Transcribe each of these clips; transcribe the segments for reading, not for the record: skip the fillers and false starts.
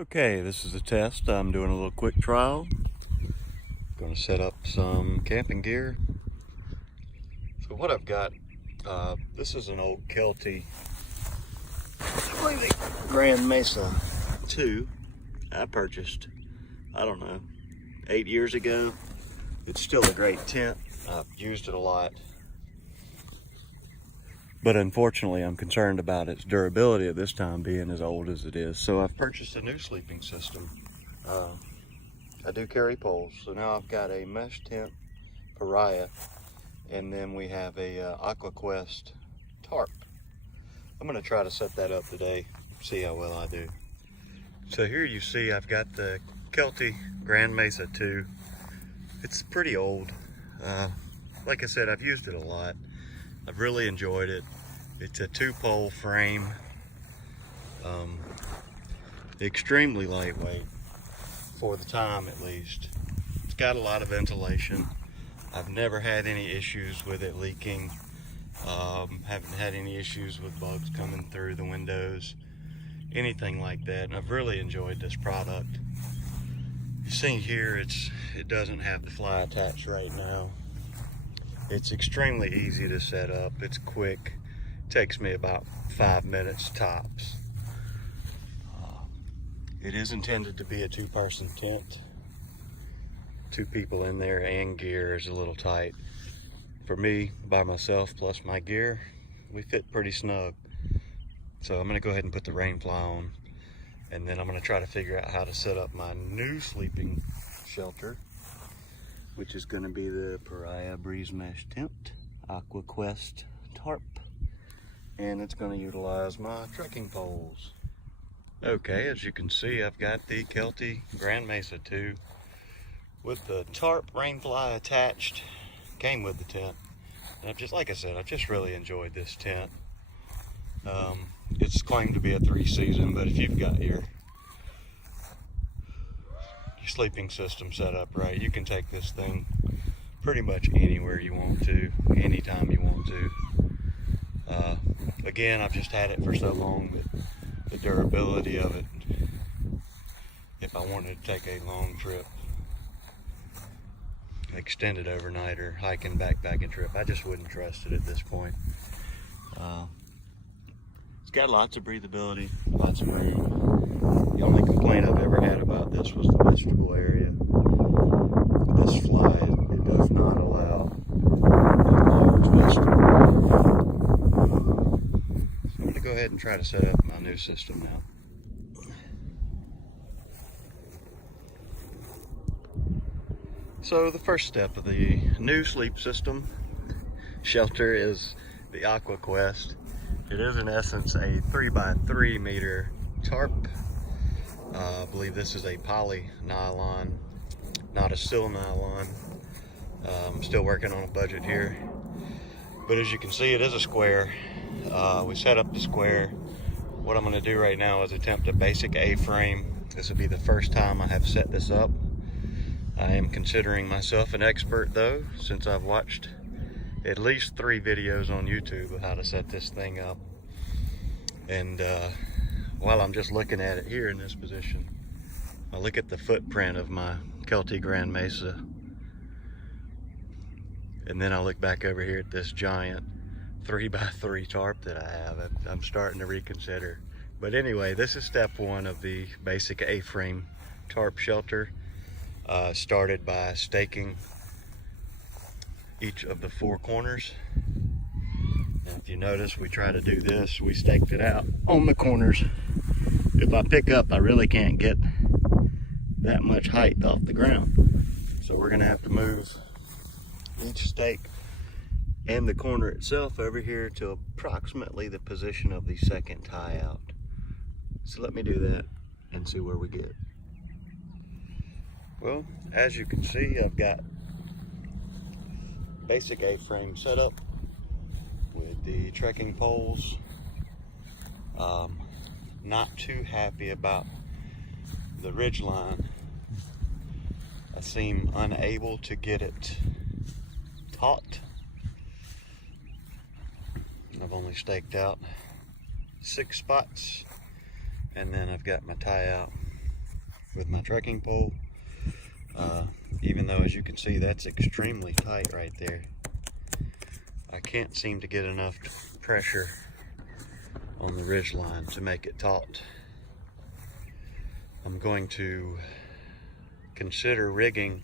Okay, this is a test. I'm doing a little quick trial. Going to set up some camping gear. So what I've got, this is an old Kelty, I believe the Grand Mesa 2 I purchased, I don't know, 8 years ago. It's still a great tent. I've used it a lot. But unfortunately, I'm concerned about its durability at this time, being as old as it is. So I've purchased a new sleeping system. I do carry poles, so now I've got a mesh tent, Paria, and then we have a Aqua Quest tarp. I'm gonna try to set that up today, see how well I do. So here you see I've got the Kelty Grand Mesa 2. It's pretty old. Like I said, I've used it a lot. I've really enjoyed it. It's a 2-pole frame, extremely lightweight for the time at least. It's got a lot of ventilation. I've never had any issues with it leaking. Haven't had any issues with bugs coming through the windows, anything like that. And I've really enjoyed this product. You see here, it doesn't have the fly attached right now. It's extremely easy to set up. It's quick. It takes me about 5 minutes tops. It is intended to be a 2-person tent. 2 people in there and gear is a little tight. For me, by myself plus my gear, we fit pretty snug. So I'm gonna go ahead and put the rain fly on, and then I'm gonna try to figure out how to set up my new sleeping shelter, which is going to be the Paria Breeze Mesh Tent, Aqua Quest tarp, and it's going to utilize my trekking poles. Okay, as you can see, I've got the Kelty Grand Mesa 2 with the tarp rain fly attached. Came with the tent. And like I said, I've just really enjoyed this tent. It's claimed to be a 3-season, but if you've got your sleeping system set up right, you can take this thing pretty much anywhere you want to, anytime you want to. Again, I've just had it for so long that the durability of it, if I wanted to take a long trip, extended overnight or hiking backpacking trip, I just wouldn't trust it at this point. It's got lots of breathability, lots of room. The only complaint I've ever had about this was the vegetable area. This fly, it does not allow large vegetables. So I'm going to go ahead and try to set up my new system now. So the first step of the new sleep system shelter is the Aqua Quest. It is in essence a 3x3 meter tarp. I believe this is a poly nylon, not a sil nylon. I'm still working on a budget here. But as you can see, it is a square. We set up the square. What I'm gonna do right now is attempt a basic A-frame. This will be the first time I have set this up. I am considering myself an expert though, since I've watched at least 3 videos on YouTube of how to set this thing up. And while I'm just looking at it here in this position, I look at the footprint of my Kelty Grand Mesa, and then I look back over here at this giant 3x3 tarp that I have. I'm starting to reconsider. But anyway, this is step 1 of the basic A-frame tarp shelter. Started by staking each of the 4 corners. And if you notice, we try to do this, we staked it out on the corners. If I pick up, I really can't get that much height off the ground. So we're gonna have to move each stake and the corner itself over here to approximately the position of the second tie out. So let me do that and see where we get. Well, as you can see, I've got basic A-frame setup with the trekking poles. Not too happy about the ridge line. I seem unable to get it taut. I've only staked out 6 spots, and then I've got my tie out with my trekking pole. Even though, as you can see, that's extremely tight right there. I can't seem to get enough pressure on the ridge line to make it taut. I'm going to consider rigging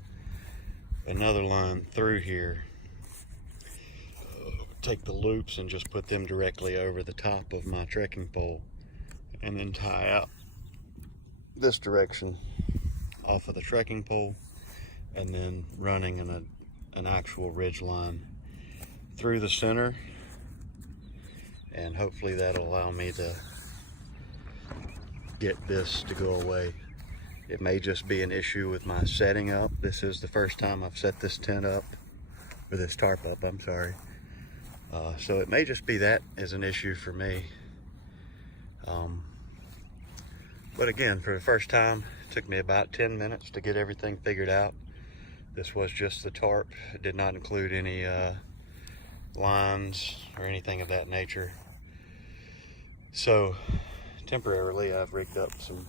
another line through here. Take the loops and just put them directly over the top of my trekking pole, and then tie out this direction off of the trekking pole, and then running an actual ridge line through the center, and hopefully that'll allow me to get this to go away. It may just be an issue with my setting up. This is the first time I've set this tent up, or this tarp up, I'm sorry. So it may just be that as an issue for me. But again, for the first time, it took me about 10 minutes to get everything figured out. This was just the tarp. It did not include any lines or anything of that nature. So temporarily I've rigged up some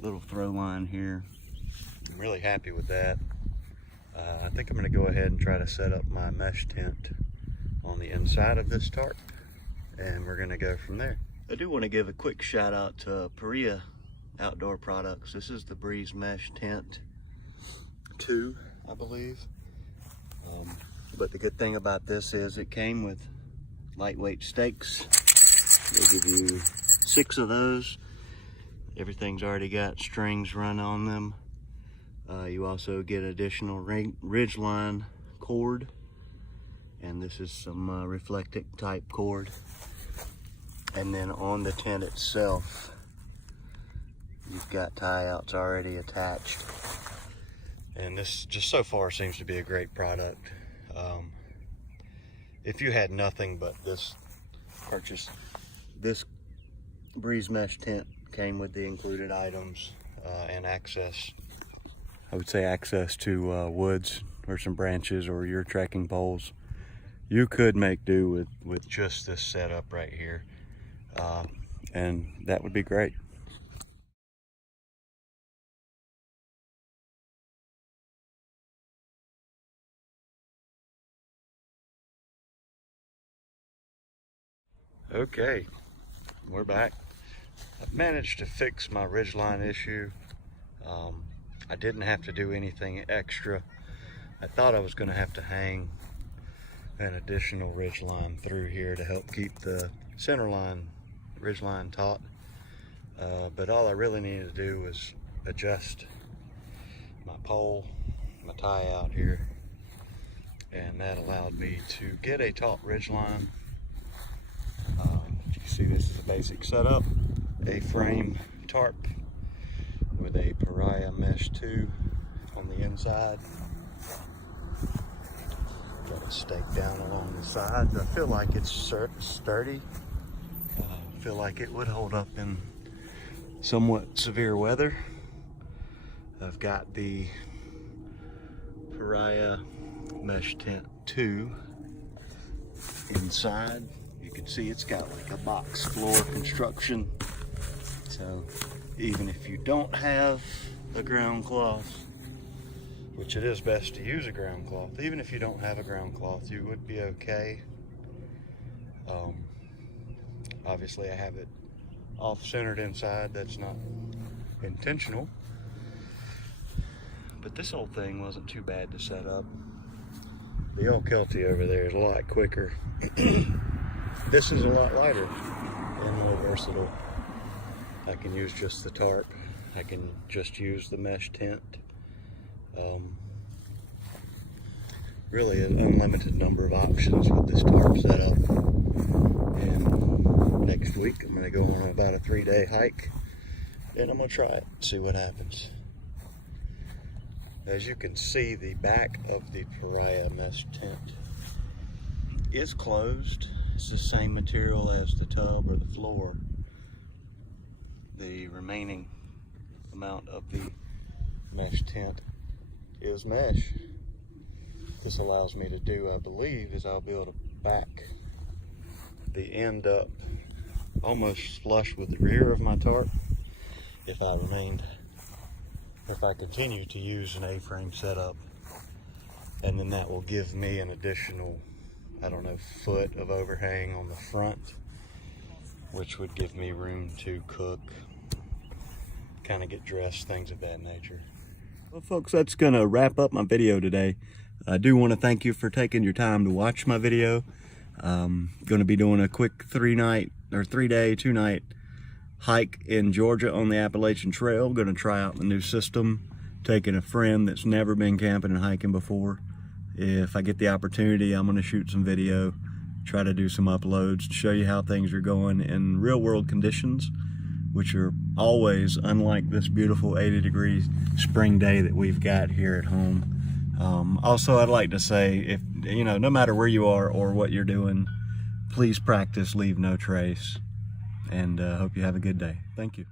little throw line here. I'm really happy with that. I think I'm going to go ahead and try to set up my mesh tent on the inside of this tarp, and we're going to go from there. I do want to give a quick shout out to Paria Outdoor Products. This is the Breeze Mesh Tent 2, I believe. But the good thing about this is it came with lightweight stakes. They give you 6 of those. Everything's already got strings run on them. You also get additional ridge line cord, and this is some reflectic type cord. And then on the tent itself, you've got tie outs already attached. And this just so far seems to be a great product. If you had nothing but this purchase, this Breeze Mesh tent came with the included items and access, I would say access to woods or some branches or your trekking poles. You could make do with just this setup right here, and that would be great. Okay, we're back. I've managed to fix my ridgeline issue. I didn't have to do anything extra. I thought I was going to have to hang an additional ridgeline through here to help keep the center line ridgeline taut, but all I really needed to do was adjust my pole, my tie out here, and that allowed me to get a taut ridgeline. You see, this is a basic setup, a frame tarp with a Paria mesh 2 on the inside. Got a stake down along the sides. I feel like it's sturdy. I feel like it would hold up in somewhat severe weather. I've got the Paria mesh tent 2 inside. You can see it's got like a box floor construction. So even if you don't have a ground cloth, which it is best to use a ground cloth, even if you don't have a ground cloth, you would be okay. Obviously I have it off-centered inside. That's not intentional. But this whole thing wasn't too bad to set up. The old Kelty over there is a lot quicker. This is a lot lighter and more versatile. I can use just the tarp. I can just use the mesh tent. Really an unlimited number of options with this tarp setup. And next week I'm going to go on about a 3-day hike, and I'm going to try it, see what happens. As you can see, the back of the Paria mesh tent is closed. It's the same material as the tub or the floor. The remaining amount of the mesh tent is mesh. This allows me to do, I believe, is I'll be able to back the end up almost flush with the rear of my tarp if I remained if I continue to use an A-frame setup. And then that will give me an additional, I don't know, foot of overhang on the front, which would give me room to cook, kind of get dressed, things of that nature. Well, folks, that's gonna wrap up my video today. I do want to thank you for taking your time to watch my video. Gonna be doing a quick 3-day, 2-night hike in Georgia on the Appalachian Trail. Gonna try out the new system, taking a friend that's never been camping and hiking before. If I get the opportunity, I'm gonna shoot some video, try to do some uploads to show you how things are going in real world conditions, which are always unlike this beautiful 80-degree spring day that we've got here at home. Also, I'd like to say, if you know, no matter where you are or what you're doing, please practice leave no trace, and hope you have a good day. Thank you.